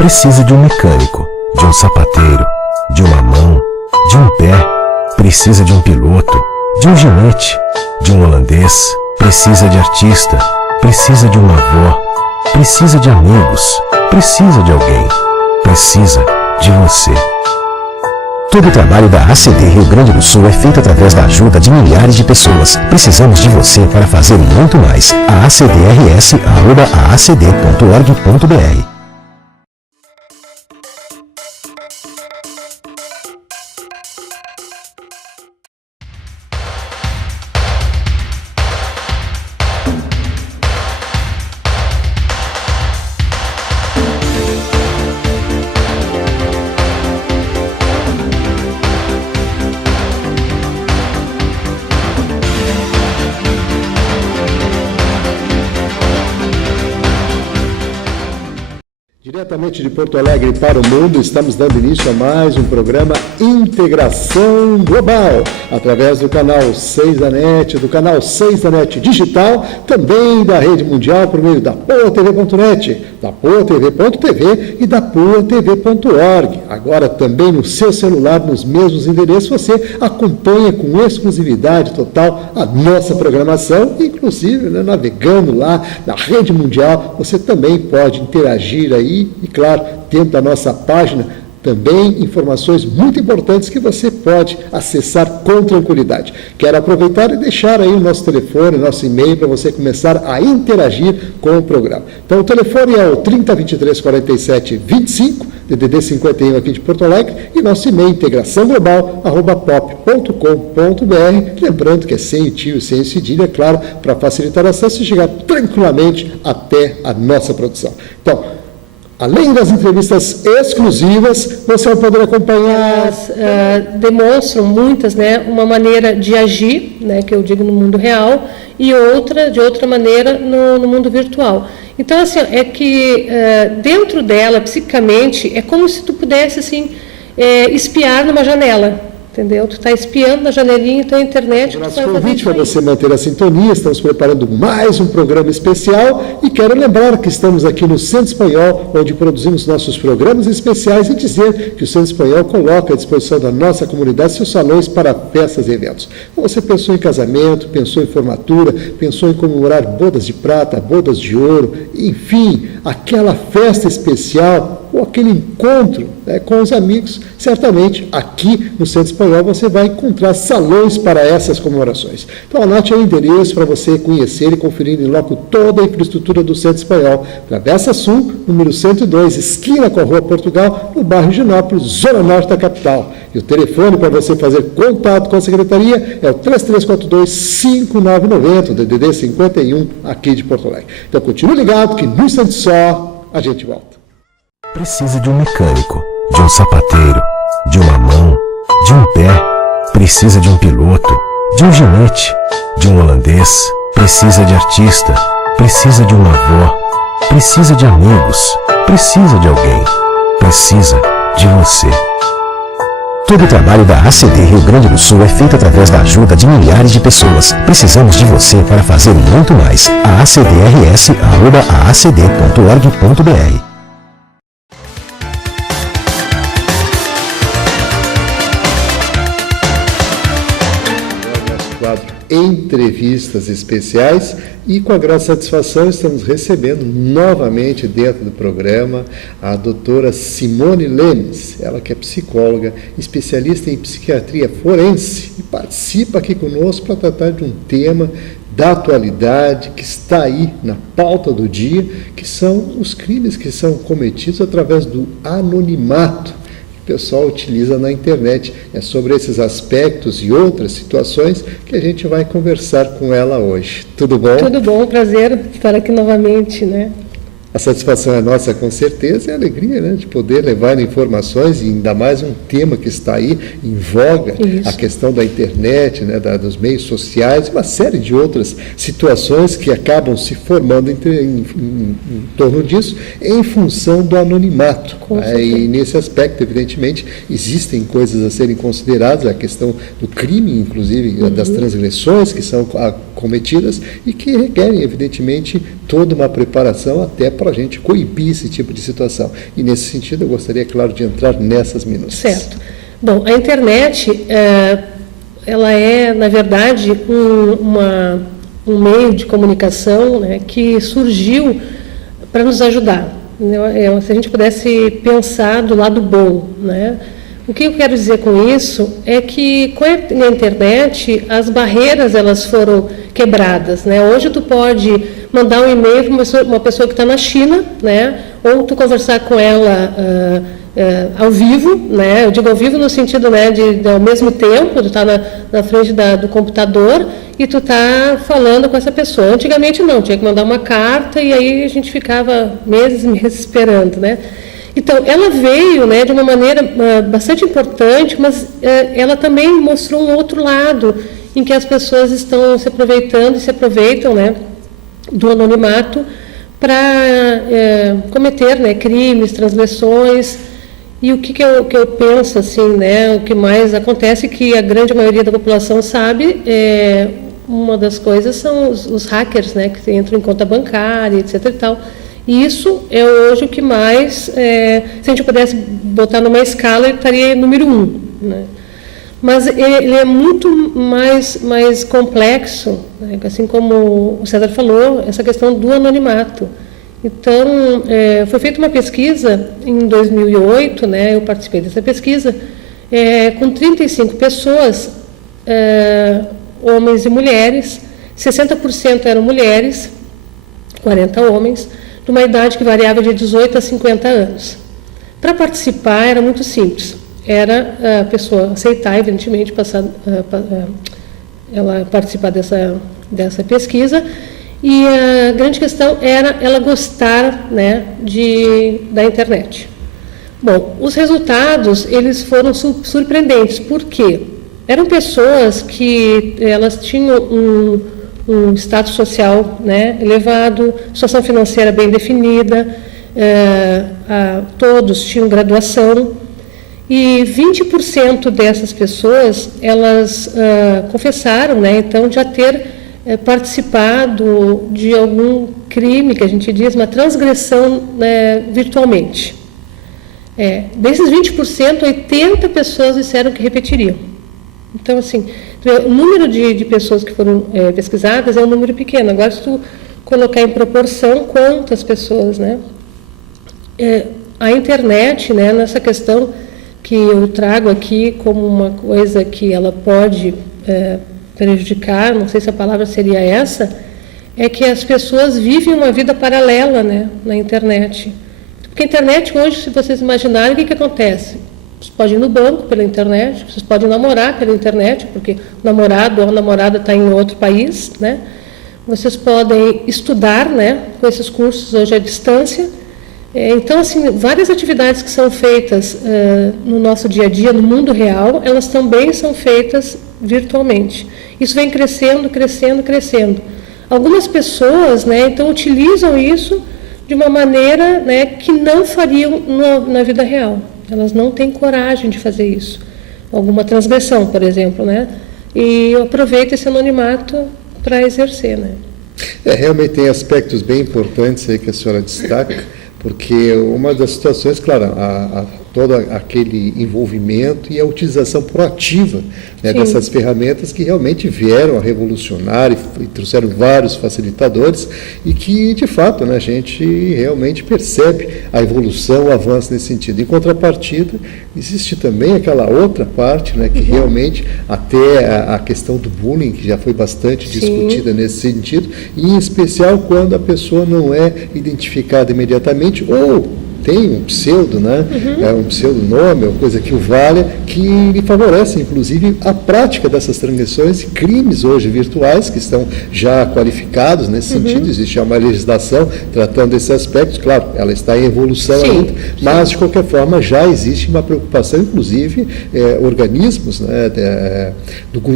Precisa de um mecânico, de um sapateiro, de uma mão, de um pé. Precisa de um piloto, de um ginete, de um holandês. Precisa de artista, precisa de uma avó. Precisa de amigos, precisa de alguém. Precisa de você. Todo o trabalho da ACD Rio Grande do Sul é feito através da ajuda de milhares de pessoas. Precisamos de você para fazer muito mais. acdrs@acd.org.br. Diretamente de Porto Alegre para o mundo, estamos dando início a mais um programa Integração Global, através do canal 6 da NET, do canal 6 da NET Digital, também da Rede Mundial por meio da PoaTV.net, da PoaTV.tv e da PoaTV.org. Agora também no seu celular, nos mesmos endereços, você acompanha com exclusividade total a nossa programação, inclusive navegando lá na Rede Mundial, você também pode interagir aí e, claro, dentro da nossa página, também informações muito importantes que você pode acessar com tranquilidade. Quero aproveitar e deixar aí o nosso telefone, o nosso e-mail, para você começar a interagir com o programa. Então, o telefone é o 3023 47 25, DDD 51 aqui de Porto Alegre, e nosso e-mail integraçãoglobal@pop.com.br, lembrando que é sem o tio, sem o cedilha, é claro, para facilitar o acesso e chegar tranquilamente até a nossa produção. Então, além das entrevistas exclusivas, você vai poder acompanhar... Elas demonstram muitas, né, uma maneira de agir, né, que eu digo no mundo real, e outra, de outra maneira, no mundo virtual. Então, assim, é que dentro dela, psicicamente, é como se tu pudesse, assim, espiar numa janela. Entendeu? Tu está espiando na janelinha, então a internet... Nosso convite para você manter a sintonia, estamos preparando mais um programa especial e quero lembrar que estamos aqui no Centro Espanhol, onde produzimos nossos programas especiais, e dizer que o Centro Espanhol coloca à disposição da nossa comunidade seus salões para festas e eventos. Você pensou em casamento, pensou em formatura, pensou em comemorar bodas de prata, bodas de ouro, enfim, aquela festa especial ou aquele encontro, né, com os amigos, certamente aqui no Centro Espanhol você vai encontrar salões para essas comemorações. Então anote aí o endereço para você conhecer e conferir em loco toda a infraestrutura do Centro Espanhol. Travessa Sul, número 102, esquina com a Rua Portugal, no bairro Higienópolis, zona norte da capital. E o telefone para você fazer contato com a secretaria é o 3342-5990, DDD 51, aqui de Porto Alegre. Então continue ligado que no instante só a gente volta. Precisa de um mecânico, de um sapateiro, de uma mão, de um pé. Precisa de um piloto, de um ginete, de um holandês. Precisa de artista, precisa de uma avó. Precisa de amigos, precisa de alguém. Precisa de você. Todo o trabalho da ACD Rio Grande do Sul é feito através da ajuda de milhares de pessoas. Precisamos de você para fazer muito mais. acdrs@acd.org.br. Entrevistas especiais e com a grande satisfação estamos recebendo novamente dentro do programa a doutora Simone Lemes, ela que é psicóloga, especialista em psiquiatria forense e participa aqui conosco para tratar de um tema da atualidade que está aí na pauta do dia, que são os crimes que são cometidos através do anonimato. O pessoal utiliza na internet. É sobre esses aspectos e outras situações que a gente vai conversar com ela hoje. Tudo bom? Tudo bom, prazer estar aqui novamente, né? A satisfação é nossa, com certeza, e a alegria, né, de poder levar informações, e ainda mais um tema que está aí em voga, isso. A questão da internet, né, dos meios sociais, uma série de outras situações que acabam se formando em torno disso, em função do anonimato. E nesse aspecto, evidentemente, existem coisas a serem consideradas, a questão do crime, inclusive, das transgressões que são cometidas e que requerem, evidentemente, toda uma preparação até para a gente coibir esse tipo de situação. E nesse sentido eu gostaria, claro, de entrar nessas minúcias. Certo. Bom, a internet, ela é, na verdade, um meio de comunicação, né, que surgiu para nos ajudar. Se a gente pudesse pensar do lado bom, né? O que eu quero dizer com isso é que com a internet as barreiras elas foram quebradas, né? Hoje tu pode mandar um e-mail para uma pessoa que está na China, né? Ou tu conversar com ela ao vivo, né? Eu digo ao vivo no sentido, né, de ao mesmo tempo, tu está na frente do computador e tu está falando com essa pessoa. Antigamente não, tinha que mandar uma carta e aí a gente ficava meses e meses esperando, né? Então, ela veio, né, de uma maneira bastante importante, mas ela também mostrou um outro lado, em que as pessoas estão se aproveitando e se aproveitam, né, do anonimato para cometer, né, crimes, transgressões. E o que eu penso, assim, né, o que mais acontece, que a grande maioria da população sabe, uma das coisas são os hackers, né, que entram em conta bancária, etc. e tal. E isso é hoje o que mais, se a gente pudesse botar numa escala, ele estaria número 1. Né? Mas ele é muito mais complexo, né? Assim como o César falou, essa questão do anonimato. Então, foi feita uma pesquisa em 2008, né? Eu participei dessa pesquisa, com 35 pessoas, homens e mulheres, 60% eram mulheres, 40 homens, de uma idade que variava de 18 a 50 anos. Para participar era muito simples. Era a pessoa aceitar, evidentemente, ela participar dessa pesquisa. E a grande questão era ela gostar, né, da internet. Bom, os resultados eles foram surpreendentes. Por quê? Eram pessoas que elas tinham um status social, né, elevado, situação financeira bem definida, todos tinham graduação, e 20% dessas pessoas, elas confessaram, né, então, já ter participado de algum crime, que a gente diz, uma transgressão, né, virtualmente. Desses 20%, 80 pessoas disseram que repetiriam. Então, assim, o número de pessoas que foram pesquisadas é um número pequeno. Agora, se tu colocar em proporção, quantas pessoas, né? A internet, né, nessa questão que eu trago aqui como uma coisa que ela pode prejudicar, não sei se a palavra seria essa, é que as pessoas vivem uma vida paralela, né, na internet. Porque a internet hoje, se vocês imaginarem, o que acontece? Vocês podem ir no banco pela internet, vocês podem namorar pela internet, porque o namorado ou a namorada está em outro país, né? Vocês podem estudar, né, com esses cursos hoje à distância. Então, assim, várias atividades que são feitas no nosso dia a dia, no mundo real, elas também são feitas virtualmente. Isso vem crescendo, crescendo, crescendo. Algumas pessoas, né, então, utilizam isso de uma maneira, né, que não fariam na vida real. Elas não têm coragem de fazer isso. Alguma transgressão, por exemplo, né? E aproveita esse anonimato para exercer, né? Realmente tem aspectos bem importantes aí que a senhora destaca, porque uma das situações, claro, todo aquele envolvimento e a utilização proativa, né, dessas ferramentas que realmente vieram a revolucionar e trouxeram vários facilitadores e que, de fato, né, a gente realmente percebe a evolução, o avanço nesse sentido. Em contrapartida, existe também aquela outra parte, né, que realmente até a questão do bullying, que já foi bastante discutida nesse sentido, e em especial quando a pessoa não é identificada imediatamente ou tem um pseudo, né? Um pseudonome, uma coisa que o valha, que lhe favorece, inclusive, a prática dessas transgressões e crimes hoje virtuais, que estão já qualificados nesse sentido. Existe uma legislação tratando desses aspectos, claro, ela está em evolução ainda, mas, de qualquer forma, já existe uma preocupação, inclusive, organismos, né,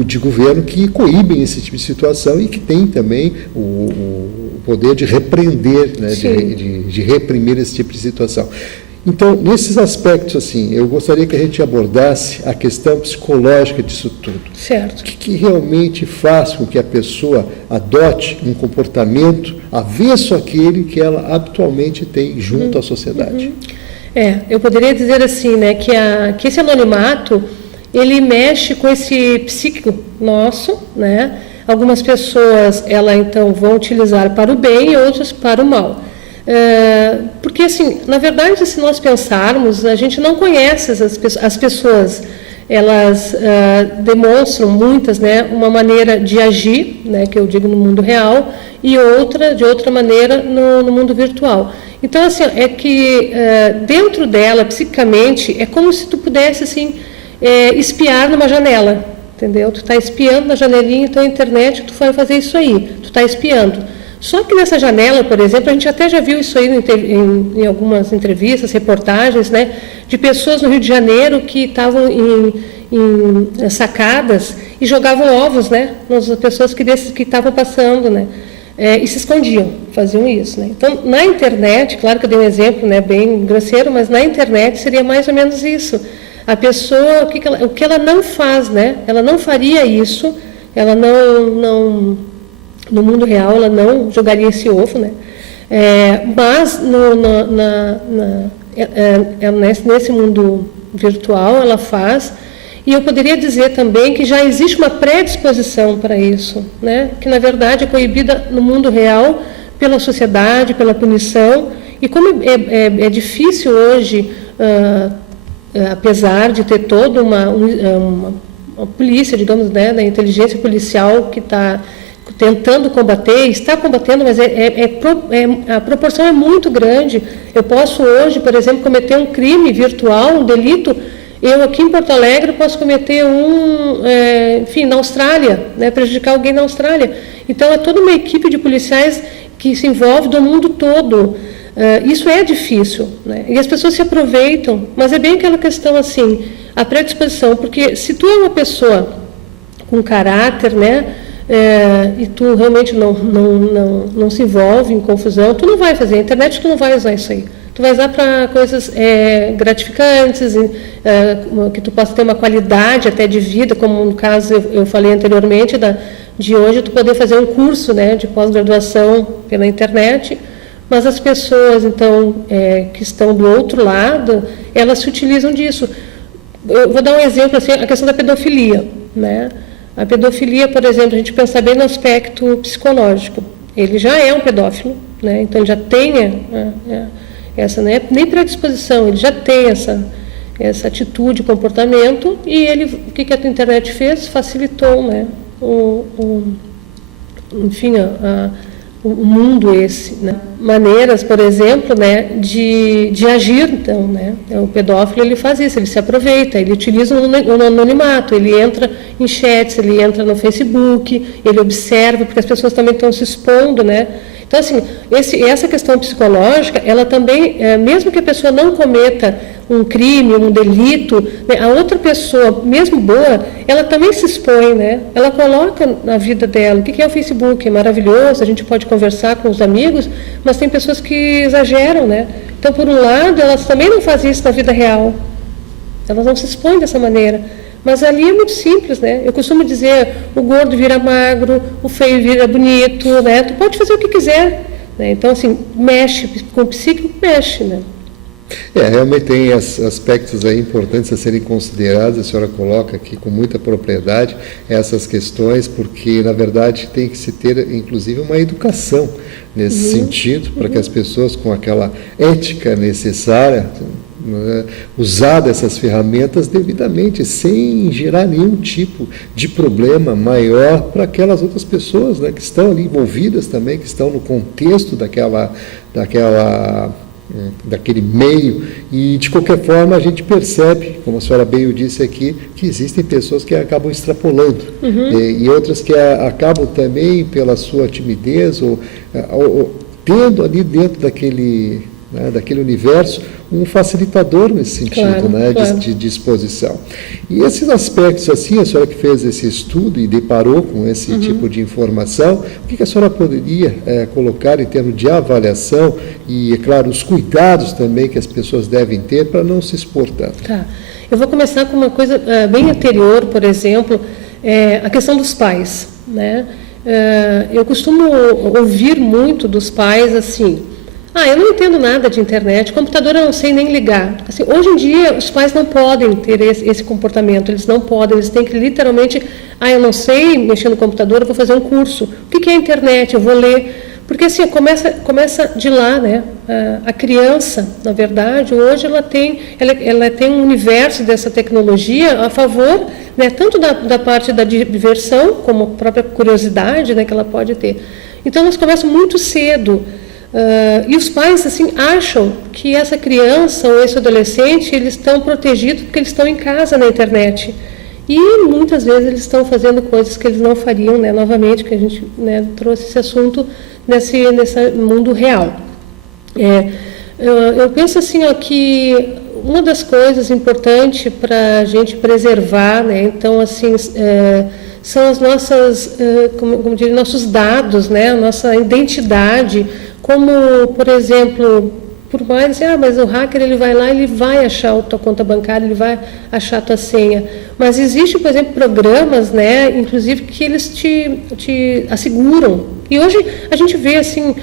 de governo que coíbem esse tipo de situação e que tem também o poder de repreender, né, de reprimir esse tipo de situação. Então, nesses aspectos, assim, eu gostaria que a gente abordasse a questão psicológica disso tudo. Certo. O que realmente faz com que a pessoa adote um comportamento avesso àquele que ela habitualmente tem junto à sociedade? Eu poderia dizer assim, né, que esse anonimato, ele mexe com esse psíquico nosso, né? Algumas pessoas, então, vão utilizar para o bem e outras para o mal. Porque, assim, na verdade, se nós pensarmos, a gente não conhece as pessoas, elas demonstram, muitas, né, uma maneira de agir, né, que eu digo no mundo real, e de outra maneira no mundo virtual. Então, assim, é que dentro dela, psicicamente, é como se tu pudesse, assim, espiar numa janela, entendeu? Tu está espiando na janelinha, então a internet, tu vai fazer isso aí, tu está espiando. Só que nessa janela, por exemplo, a gente até já viu isso aí em algumas entrevistas, reportagens, né, de pessoas no Rio de Janeiro que estavam em sacadas e jogavam ovos, né, nas pessoas que estavam passando, né, e se escondiam, faziam isso, né. Então, na internet, claro que eu dei um exemplo, né, bem grosseiro, mas na internet seria mais ou menos isso. A pessoa, o que ela não faz, né, ela não faria isso, ela não no mundo real, ela não jogaria esse ovo, né? Mas nesse mundo virtual ela faz, e eu poderia dizer também que já existe uma predisposição para isso, né? Que na verdade é coibida no mundo real pela sociedade, pela punição, e como é difícil hoje, apesar de ter toda uma polícia, digamos, né, da inteligência policial que está tentando combater, está combatendo, mas a proporção é muito grande. Eu posso hoje, por exemplo, cometer um crime virtual, um delito, eu aqui em Porto Alegre posso cometer na Austrália, né, prejudicar alguém na Austrália. Então, é toda uma equipe de policiais que se envolve do mundo todo. Isso é difícil, né? E as pessoas se aproveitam, mas é bem aquela questão assim, a predisposição, porque se tu é uma pessoa com caráter, né, e tu realmente não se envolve em confusão, tu não vai fazer, a internet tu não vai usar isso aí. Tu vai usar para coisas gratificantes, que tu possa ter uma qualidade até de vida, como no caso eu falei anteriormente, de hoje tu poder fazer um curso, né, de pós-graduação pela internet, mas as pessoas, então, que estão do outro lado, elas se utilizam disso. Eu vou dar um exemplo, assim, a questão da pedofilia, né? A pedofilia, por exemplo, a gente pensa bem no aspecto psicológico. Ele já é um pedófilo, né? Então ele já tem essa, né, nem predisposição, ele já tem essa atitude, comportamento, e o que a internet fez? Facilitou, né, o mundo esse, né? Maneiras, por exemplo, né, de agir, então, né? O pedófilo, ele faz isso, ele se aproveita, ele utiliza o anonimato, ele entra em chats, ele entra no Facebook, ele observa, porque as pessoas também estão se expondo, né? Então, assim, essa questão psicológica, ela também, mesmo que a pessoa não cometa um crime, um delito, né, a outra pessoa, mesmo boa, ela também se expõe, né? Ela coloca na vida dela. O que é o Facebook? É maravilhoso, a gente pode conversar com os amigos, mas tem pessoas que exageram, né? Então, por um lado, elas também não fazem isso na vida real. Elas não se expõem dessa maneira. Mas ali é muito simples, né? Eu costumo dizer, o gordo vira magro, o feio vira bonito, né? Tu pode fazer o que quiser, né? Então, assim, mexe, com o psíquico, mexe, né? Realmente tem aspectos aí importantes a serem considerados, a senhora coloca aqui com muita propriedade essas questões, porque, na verdade, tem que se ter, inclusive, uma educação nesse sentido, para que as pessoas com aquela ética necessária, né, usar dessas ferramentas devidamente, sem gerar nenhum tipo de problema maior para aquelas outras pessoas, né, que estão ali envolvidas também, que estão no contexto daquele meio, e de qualquer forma a gente percebe, como a senhora bem disse aqui, que existem pessoas que acabam extrapolando, e outras que acabam também pela sua timidez ou tendo ali dentro daquele universo um facilitador nesse sentido, claro. De exposição. E esses aspectos, assim, a senhora que fez esse estudo e deparou com esse tipo de informação, o que a senhora poderia colocar em termos de avaliação e, é claro, os cuidados também que as pessoas devem ter para não se expor tanto? Tá. Eu vou começar com uma coisa bem anterior, por exemplo, a questão dos pais, né? Eu costumo ouvir muito dos pais assim: eu não entendo nada de internet, computador eu não sei nem ligar. Assim, hoje em dia, os pais não podem ter esse comportamento, eles não podem, eles têm que literalmente, eu não sei mexer no computador, eu vou fazer um curso. O que é a internet? Eu vou ler. Porque assim, começa de lá, né? A criança, na verdade, hoje ela tem um universo dessa tecnologia a favor, né, tanto da parte da diversão, como a própria curiosidade, né, que ela pode ter. Então, elas começam muito cedo. E os pais assim acham que essa criança ou esse adolescente eles estão protegidos porque eles estão em casa na internet. E muitas vezes eles estão fazendo coisas que eles não fariam, né? Novamente, que a gente, né, trouxe esse assunto nesse mundo real. Eu penso assim, que uma das coisas importantes para a gente preservar, né? Então, assim, são as nossas, como diria, nossos dados, né? A nossa identidade, como, por exemplo, por mais dizer, mas o hacker ele vai lá, ele vai achar a tua conta bancária, ele vai achar a tua senha. Mas existe, por exemplo, programas, né, inclusive, que eles te asseguram. E hoje a gente vê assim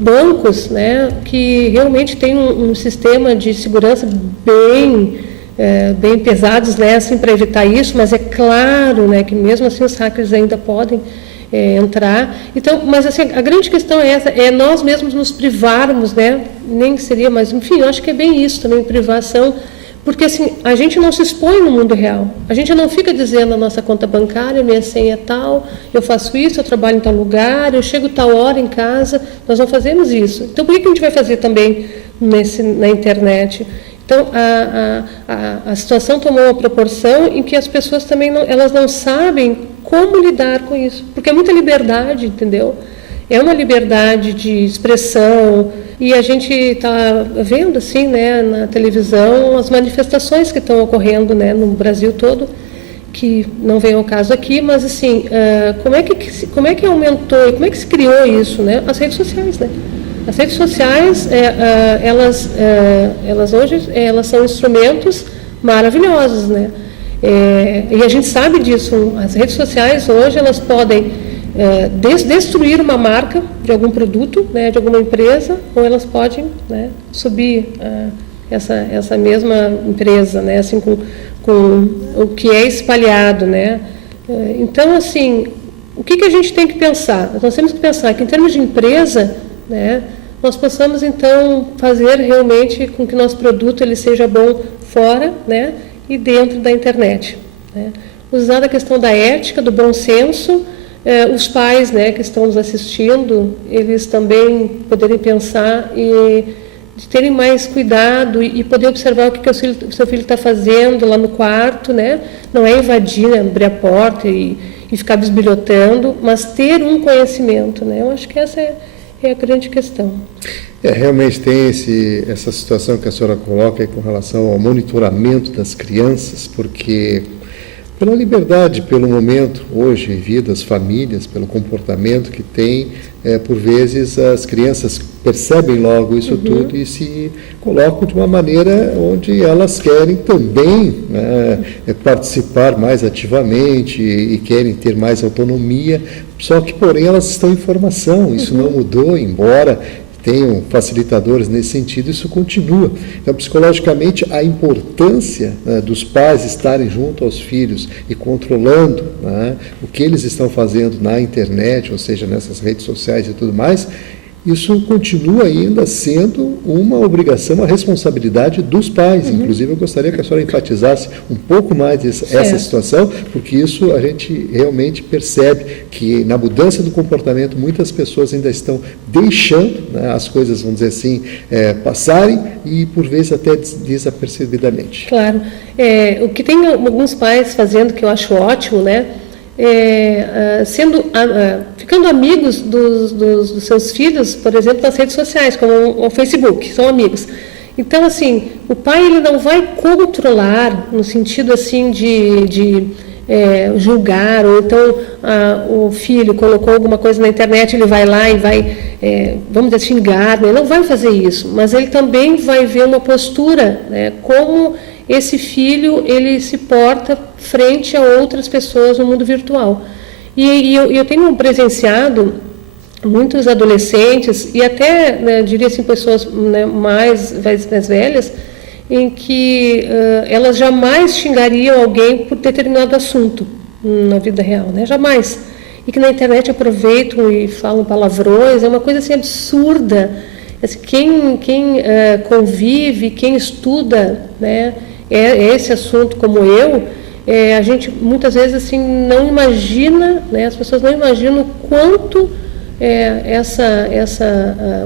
bancos, né, que realmente tem um sistema de segurança bem pesados, né, assim, para evitar isso. Mas é claro, né, que mesmo assim os hackers ainda podem entrar. Então, mas assim, a grande questão é essa, nós mesmos nos privarmos, né? Nem seria, mas enfim, eu acho que é bem isso também, privação, porque assim, a gente não se expõe no mundo real. A gente não fica dizendo a nossa conta bancária, minha senha é tal, eu faço isso, eu trabalho em tal lugar, eu chego tal hora em casa, nós não fazemos isso. Então, por que a gente vai fazer também na internet? Então, a situação tomou uma proporção em que as pessoas também elas não sabem como lidar com isso, porque é muita liberdade, entendeu? É uma liberdade de expressão, e a gente está vendo, assim, né, na televisão, as manifestações que estão ocorrendo, né, no Brasil todo, que não vem ao caso aqui, mas, assim, como é que aumentou, e como é que se criou isso, né? As redes sociais, né? As redes sociais, elas hoje são instrumentos maravilhosos, né? E a gente sabe disso. As redes sociais hoje elas podem destruir uma marca de algum produto, né, de alguma empresa, ou elas podem, né, subir essa mesma empresa, né, assim, com o que é espalhado, né? Então, assim, o que a gente tem que pensar? Nós temos que pensar que, em termos de empresa, né, nós possamos então fazer realmente com que nosso produto ele seja bom fora, né, e dentro da internet, né? Usar a questão da ética, do bom senso, os pais, né, que estão nos assistindo, eles também poderem pensar e de terem mais cuidado e poder observar o que o seu filho está fazendo lá no quarto, né? Não é invadir, né, abrir a porta e ficar bisbilhotando, mas ter um conhecimento, né? Eu acho que essa é a grande questão. Realmente tem essa situação que a senhora coloca aí com relação ao monitoramento das crianças, porque pela liberdade, pelo momento hoje vivido, as famílias, pelo comportamento que tem, por vezes as crianças percebem logo isso tudo e se colocam de uma maneira onde elas querem também, né, participar mais ativamente e querem ter mais autonomia, só que, porém, elas estão em formação, isso não mudou, embora tenham facilitadores nesse sentido, isso continua. Então, psicologicamente, a importância, né, dos pais estarem junto aos filhos e controlando, né, o que eles estão fazendo na internet, ou seja, nessas redes sociais e tudo mais, isso continua ainda sendo uma obrigação, uma responsabilidade dos pais. Inclusive, eu gostaria que a senhora enfatizasse um pouco mais essa situação, porque isso a gente realmente percebe que na mudança do comportamento muitas pessoas ainda estão deixando, né, as coisas, vamos dizer assim, passarem e por vezes até desapercebidamente. Claro. O que tem alguns pais fazendo, que eu acho ótimo, né? Ficando amigos dos seus filhos, por exemplo, nas redes sociais, como o Facebook, são amigos. Então, assim, o pai ele não vai controlar no sentido assim de julgar, ou então o filho colocou alguma coisa na internet, ele vai lá e vai, vamos dizer, xingar, né? Ele não vai fazer isso, mas ele também vai ver uma postura, né? Como esse filho ele se porta frente a outras pessoas no mundo virtual. E eu tenho presenciado muitos adolescentes e até, né, diria assim, pessoas, né, mais velhas, em que elas jamais xingariam alguém por determinado assunto na vida real, né? Jamais. E que na internet aproveitam e falam palavrões, é uma coisa assim absurda. Assim, quem convive, quem estuda, né, esse assunto como eu, a gente muitas vezes assim não imagina, né, as pessoas não imaginam o quanto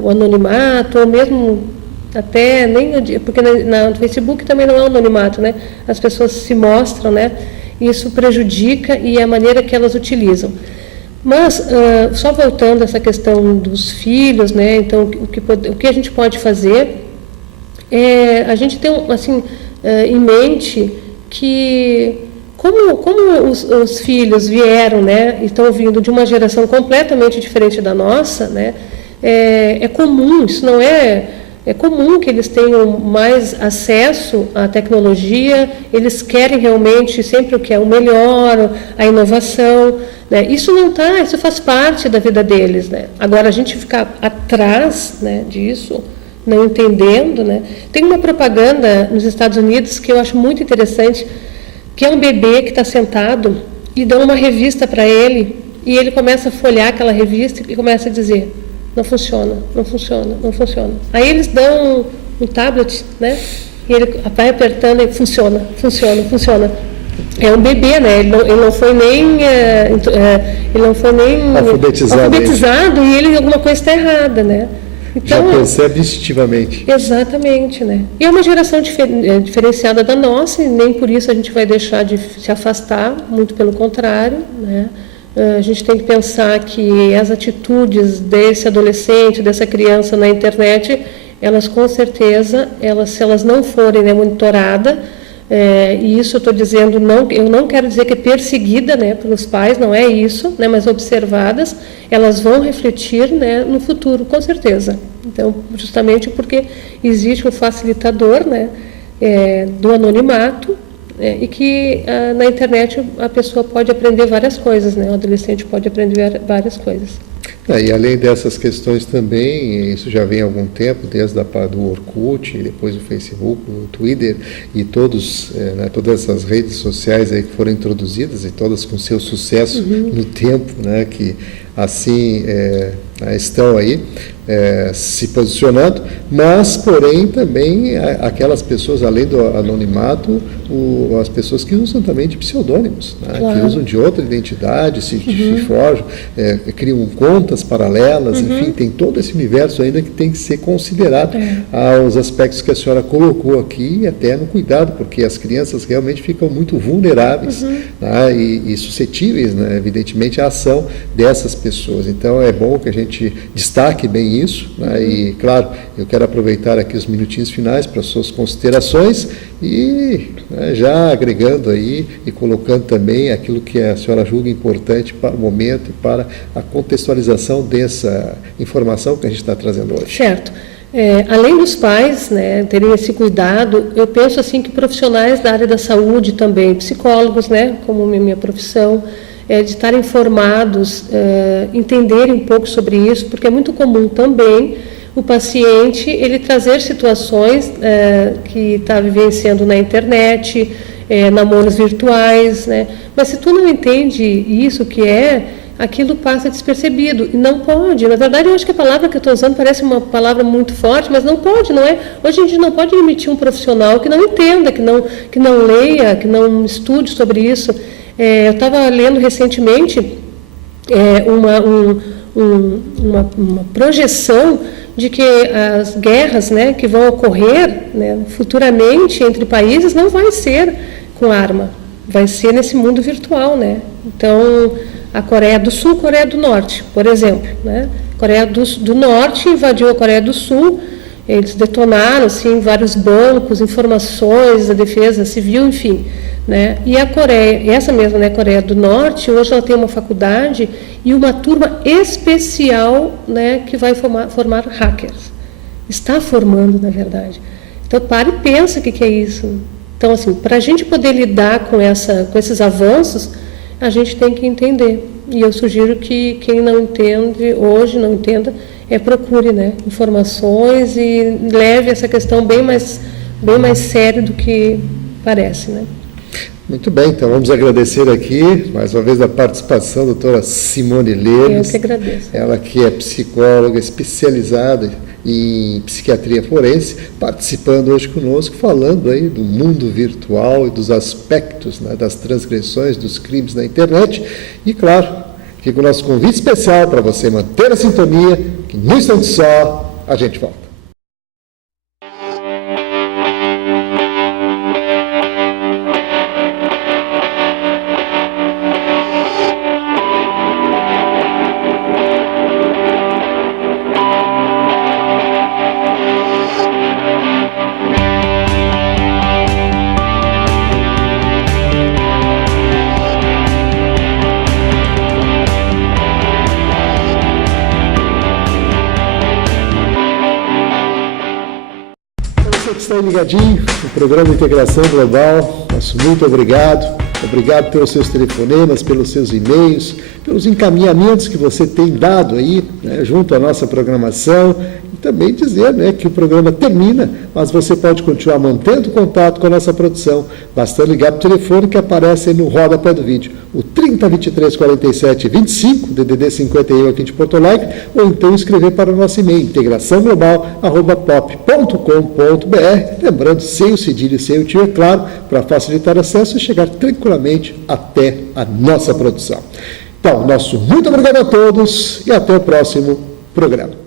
o anonimato, ou mesmo até nem porque no Facebook também não é anonimato, né? As pessoas se mostram, né? Isso prejudica e a maneira que elas utilizam. Mas só voltando a essa questão dos filhos, né? Então o que a gente pode fazer a gente tem assim em mente que como os filhos vieram, né? E estão vindo de uma geração completamente diferente da nossa, né? É comum, isso não é comum que eles tenham mais acesso à tecnologia, eles querem realmente sempre o que é o melhor, a inovação, né? Isso faz parte da vida deles, né? Agora, a gente ficar atrás, né, disso, não entendendo, né? Tem uma propaganda nos Estados Unidos que eu acho muito interessante, que é um bebê que está sentado e dão uma revista para ele, e ele começa a folhear aquela revista e começa a dizer: não funciona, não funciona, não funciona. Aí eles dão um tablet, né? E ele vai apertando e funciona, funciona, funciona. É um bebê, né? Ele não foi nem alfabetizado e alguma coisa está errada, né? Então, já percebe instintivamente. Exatamente, né? E é uma geração diferenciada da nossa, e nem por isso a gente vai deixar de se afastar, muito pelo contrário, né? A gente tem que pensar que as atitudes desse adolescente, dessa criança na internet, elas com certeza, se elas não forem, né, monitoradas, e isso eu estou dizendo, eu não quero dizer que é perseguida, né, pelos pais, não é isso, né, mas observadas, elas vão refletir, né, no futuro, com certeza. Então, justamente porque existe um facilitador, né, do anonimato, e que na internet a pessoa pode aprender várias coisas, né? O adolescente pode aprender várias coisas. E além dessas questões também, isso já vem há algum tempo, desde do Orkut, depois o Facebook, o Twitter e todas essas redes sociais aí que foram introduzidas, e todas com seu sucesso no tempo, né, que assim estão aí se posicionando, mas porém também aquelas pessoas, além do anonimato, as pessoas que usam também de pseudônimos, né, claro, que usam de outra identidade, se forjam, criam contas paralelas, enfim, tem todo esse universo ainda que tem que ser considerado aos aspectos que a senhora colocou aqui, e até no cuidado, porque as crianças realmente ficam muito vulneráveis, né, e suscetíveis, né, evidentemente, à ação dessas pessoas. Então é bom que a gente destaque bem isso, né, e claro, eu quero aproveitar aqui os minutinhos finais para suas considerações e, né, já agregando aí e colocando também aquilo que a senhora julga importante para o momento e para a contextualização dessa informação que a gente está trazendo hoje. Certo. Além dos pais, né, terem esse cuidado, eu penso assim que profissionais da área da saúde também, psicólogos, né, como minha profissão, de estarem informados, entenderem um pouco sobre isso, porque é muito comum também o paciente ele trazer situações que está vivenciando na internet, namoros virtuais, né? Mas se tu não entende isso que aquilo passa despercebido, e não pode. Na verdade, eu acho que a palavra que eu estou usando parece uma palavra muito forte, mas não pode, não é? Hoje a gente não pode emitir um profissional que não entenda, que não leia, que não estude sobre isso. Eu estava lendo recentemente uma projeção de que as guerras, né, que vão ocorrer, né, futuramente entre países não vai ser com arma, vai ser nesse mundo virtual, né? Então, a Coreia do Sul, Coreia do Norte, por exemplo, né? A Coreia do Norte invadiu a Coreia do Sul Eles detonaram assim, vários bancos, informações da defesa civil, enfim. Né? E a Coreia, essa mesma, né, Coreia do Norte, hoje ela tem uma faculdade e uma turma especial, né, que vai formar hackers. Está formando, na verdade. Então, pare e pensa o que é isso. Então, assim, para a gente poder lidar com esses avanços, a gente tem que entender. E eu sugiro que quem não entende, hoje não entenda, procure, né, informações e leve essa questão bem mais séria do que parece, né? Muito bem, então vamos agradecer aqui, mais uma vez, a participação da doutora Simone Lemes. Eu que agradeço. Ela que é psicóloga especializada em psiquiatria forense, participando hoje conosco, falando aí do mundo virtual e dos aspectos, né, das transgressões, dos crimes na internet. E, claro, fica o nosso convite especial para você manter a sintonia, que num instante só a gente volta. Está ligadinho no programa Integração Global. Nosso muito obrigado. Obrigado pelos seus telefonemas, pelos seus e-mails, pelos encaminhamentos que você tem dado aí, né, junto à nossa programação. E também dizer, né, que o programa termina, mas você pode continuar mantendo contato com a nossa produção. Basta ligar para o telefone que aparece aí no rodapé do vídeo, o 3023 47 25, DDD 51 aqui de Porto Alegre, ou então escrever para o nosso e-mail, integraçãoglobal@pop.com.br, lembrando, sem o cedilho e sem o tio, é claro, para facilitar acesso e chegar tranquilamente até a nossa produção. Então, nosso muito obrigado a todos e até o próximo programa.